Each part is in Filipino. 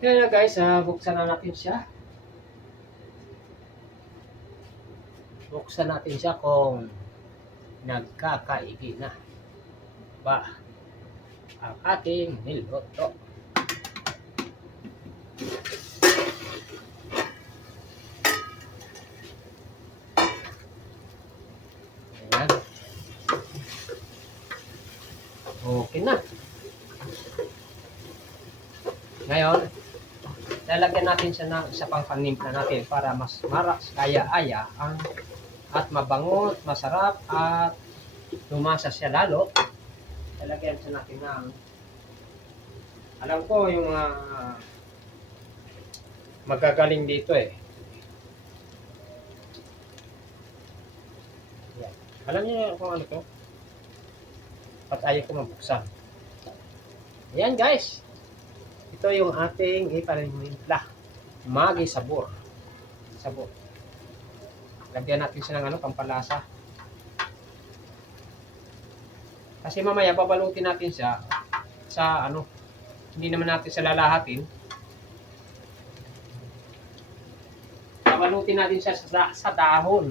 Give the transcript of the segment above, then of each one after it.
Kaya na guys, buksan na natin siya. Buksan natin siya kung nagkakaigi na ba ang ating niluto. Ayan. Okay na. Ngayon, lalagyan natin siya ng isa pang panimpla natin para mas maras kaya-aya at mabango, masarap at lumasa siya lalo. Lalagyan siya natin ng, alam ko yung mga magagaling dito eh. Yan. Alam niyo kung ano to? At ayaw ko mabuksan. Ayan guys. Ito yung ating ipanimpla. Magi sabor. Sabor. Lagyan natin siya ng pampalasa. Kasi mamaya babalutin natin siya sa hindi naman natin siya lalahatin. Babalutin natin siya sa dahon.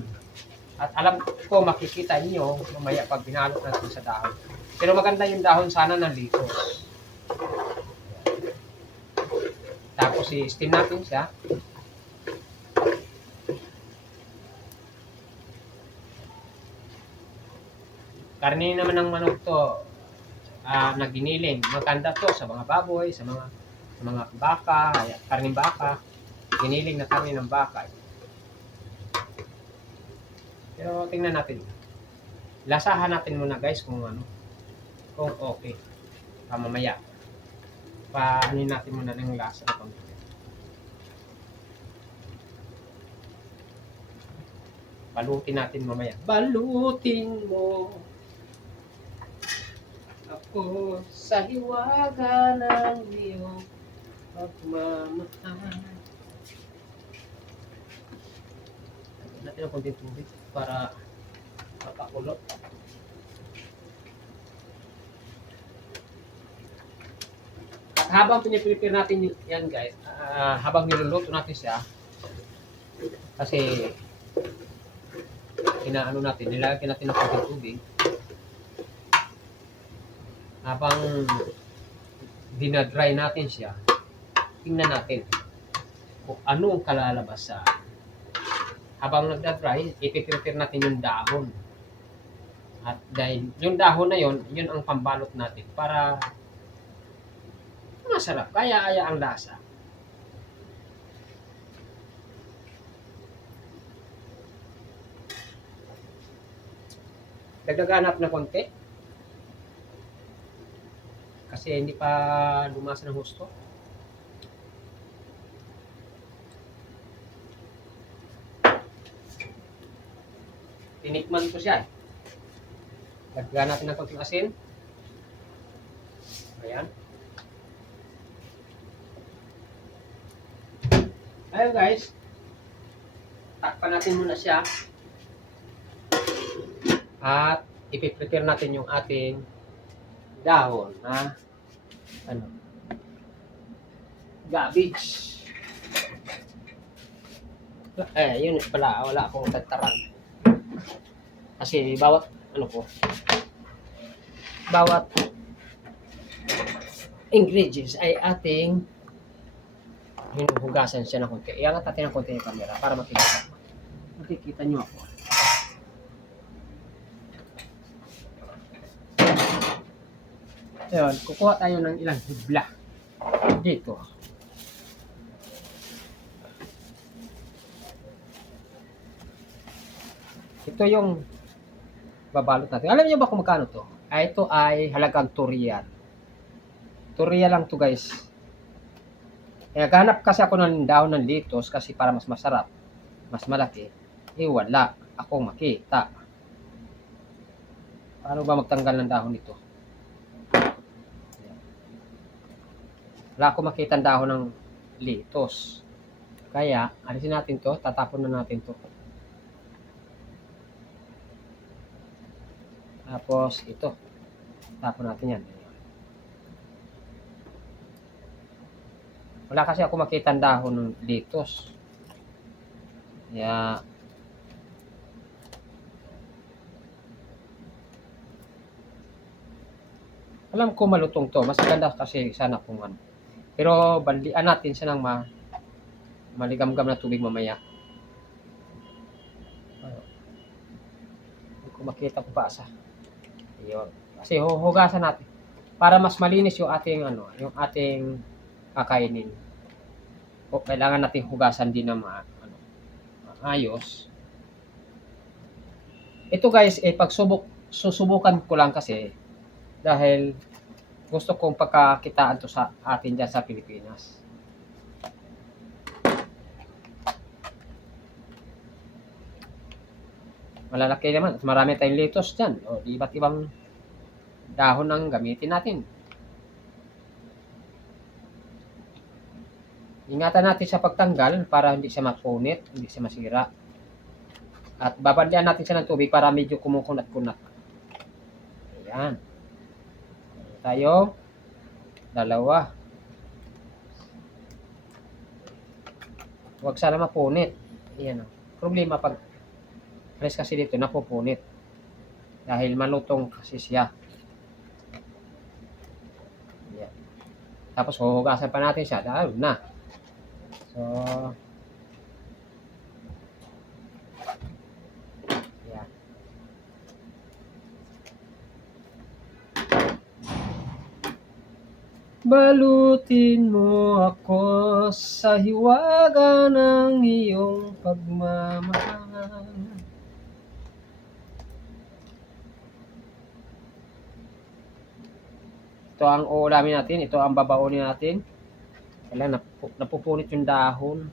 At alam ko makikita niyo mamaya pag binalot natin sa dahon. Pero maganda yung dahon sana ng litos. Tapos i-steam natin siya. Karne naman ng manok to na giniling. Maganda to sa mga baboy, sa mga baka, karning baka. Giniling na karne ng baka. Pero tingnan natin. Lasahan natin muna guys kung okay. Mamaya. Paanin natin muna ng lasa na konti. Balutin natin mamaya. Balutin mo ako sa hiwaga ng iyong pagmamahal. Lagyan natin ang konting tubig para mapakulot. At habang piniprepare natin yan guys, habang niluluto natin siya, kasi nilagyan natin ng konting tubig. Habang dinadry natin siya, tingnan natin kung anong kalalabas sa habang nagda-dry, ipiprepare natin yung dahon. At dahil yung dahon na yun ang pambalot natin para masarap, kaya-aya ang lasa. Nagdaganap na konti. Kasi hindi pa lumasa ng husto. Tinikman ko siya. Lagyan natin ng konting asin. Ayan. Ayun guys. Takpan natin muna siya. At ipiprepare natin yung ating dahon na garbage. Yun pala, wala akong tataran. Kasi bawat ingredients ay ating hinuhugasan siya ng konti. Iangat natin ng konti yung camera para makikita nyo ako. Ayun, kukuha tayo ng ilang hibla dito. Ito yung babalot natin. Alam niyo ba kung magkano to? Ito ay halagang Turian. Turian lang to guys. Naghanap kasi ako ng dahon ng litos kasi para mas masarap, mas malaki. Wala akong makita. Paano ba magtanggal ng dahon nito? Wala akong makita ang dahon ng litos. Kaya, alisin natin to, tatapon na natin to. Tapos, ito. Tapon natin yan. Wala kasi ako makita dahon ng litos. Kaya, alam ko malutong to. Mas maganda kasi sana kung ano. Pero bandian natin siya ng maligamgam na tubig mamaya. Ano, hindi ko makita kung paasa. Ayun. Kasi huhugasan natin para mas malinis yung ating yung ating kakainin. O kailangan nating hugasan din ng maayos. Ito guys, susubukan ko lang kasi dahil gusto kong pagkakitaan to sa atin dyan sa Pilipinas. Malalaki naman at marami tayong lettuce dyan. O, iba't ibang dahon ang gamitin natin. Ingatan natin sa pagtanggal para hindi siya mapunit, hindi siya masira. At babandian natin siya ng tubig para medyo kumukunat-kunat. Ayan. Tayo. Dalawa. Huwag sana mapunit. Ayan o. Problema pag alis kasi dito napupunit. Dahil malutong kasi siya. Ayan. Tapos huhugasan pa natin siya. Dahil na. So, ayan. Balutin mo ako sa hiwaga ng iyong pagmamahal. Ito ang uulamin natin. Ito ang babaonin natin. Kailangan napupunit yung dahon.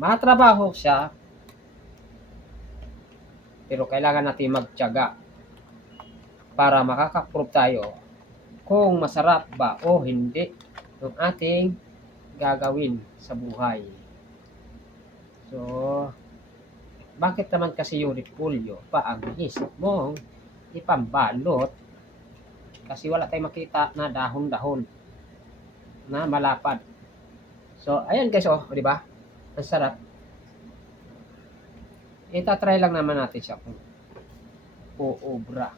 Matrabaho siya. Pero kailangan natin magtiyaga para makaka-prove tayo kung masarap ba o hindi yung ating gagawin sa buhay. So, bakit naman kasi yung repolyo pa ang isip mong ipambalot? Kasi wala tayong makita na dahon-dahon na malapad. So, ayan guys, di ba? Ang sarap. Itatry lang naman natin siya kung uubra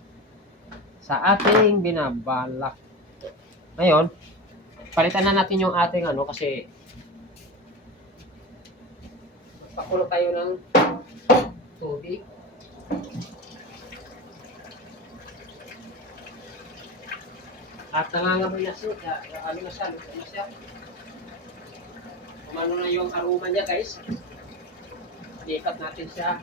sa ating binabalak. Ngayon, palitan na natin yung ating kasi pakulo tayo ng tubig. At nangangamoy na siya. Ano na siya? Luto na siya. Kumano na yung aroma niya guys. Ikat natin siya.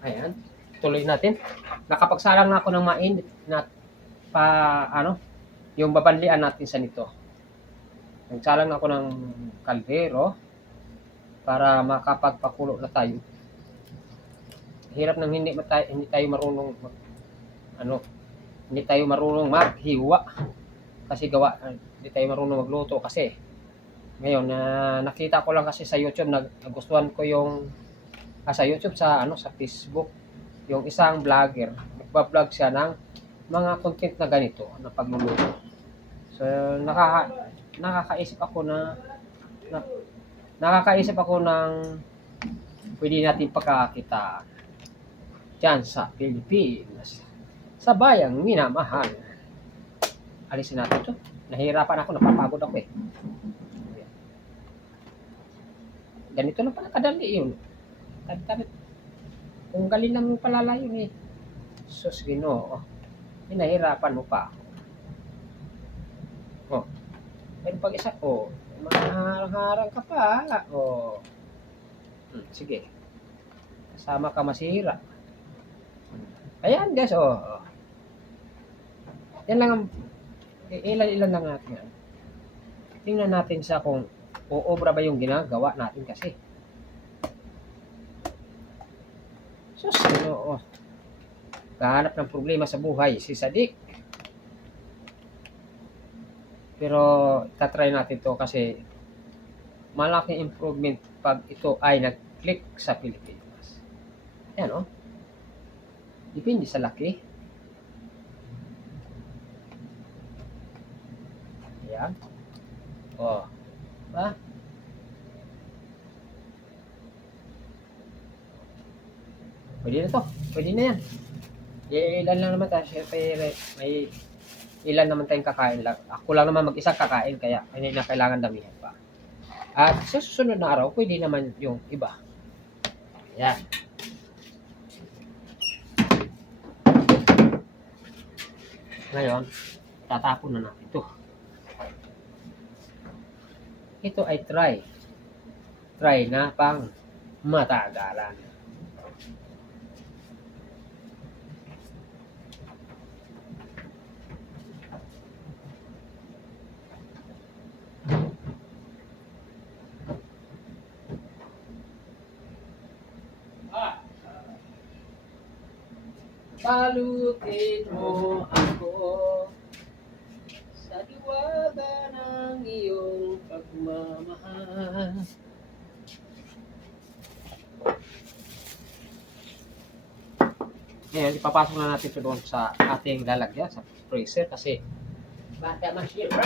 Ayan. Tuloy natin. Nakapagsalang na ako ng mainit na yung babanlian natin sa nito. Nagsalang ako ng kaldero para makapagpakulo na tayo. Hirap nang hindi tayo marunong hindi tayo marunong maghiwa kasi hindi tayo marunong magluto kasi ngayon nakita ko lang kasi sa YouTube nagustuhan ko yung sa YouTube sa Facebook yung isang vlogger nagba-vlog siya ng mga content na ganito na pagluluto. So nakakaisip ako ng pwede natin pagkakitaan dyan sa Pilipinas, sa bayang minamahal. Alisin natin ito. Nahihirapan ako, napapagod ako eh. Ganito lang pala kadali yun. Kung galing lang yung palala yun eh. Sus, Ginoo. Nahihirapan mo pa ako. Pero pag isa ko, maharang-harang ka pa. Sige. Kasama ka masira. Ayan guys, Yan lang ang ilan lang natin yan. Tingnan natin siya kung uobra ba yung ginagawa natin kasi. Sus, kahanap ng problema sa buhay si Sadik. Pero tatry natin to kasi malaking improvement pag ito ay nag-click sa Pilipinas. Ayan, oh. Depende sa laki. Ayan. Oh. Diba? Pwede na to. Pwede na yan. Ilan lang naman tayo. Siyempre, may ilan naman tayong kakain lang. Ako lang naman mag-isa kakain, kaya hindi na kailangan damihan pa. At sa susunod na araw, pwede naman yung iba. Ayan. Ngayon, tatapon na natin ito. Ito ay try. Try na pang matagalan. Palutin mo ako sa diwaga ng iyong pagmamahal. Ngayon, ipapasok na natin ito doon sa ating lalagyan sa freezer kasi bata masira.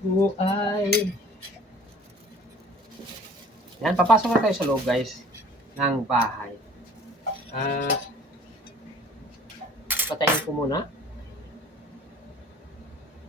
Buhay. Yan, papasok na tayo sa loob guys ng bahay. Patayin ko muna.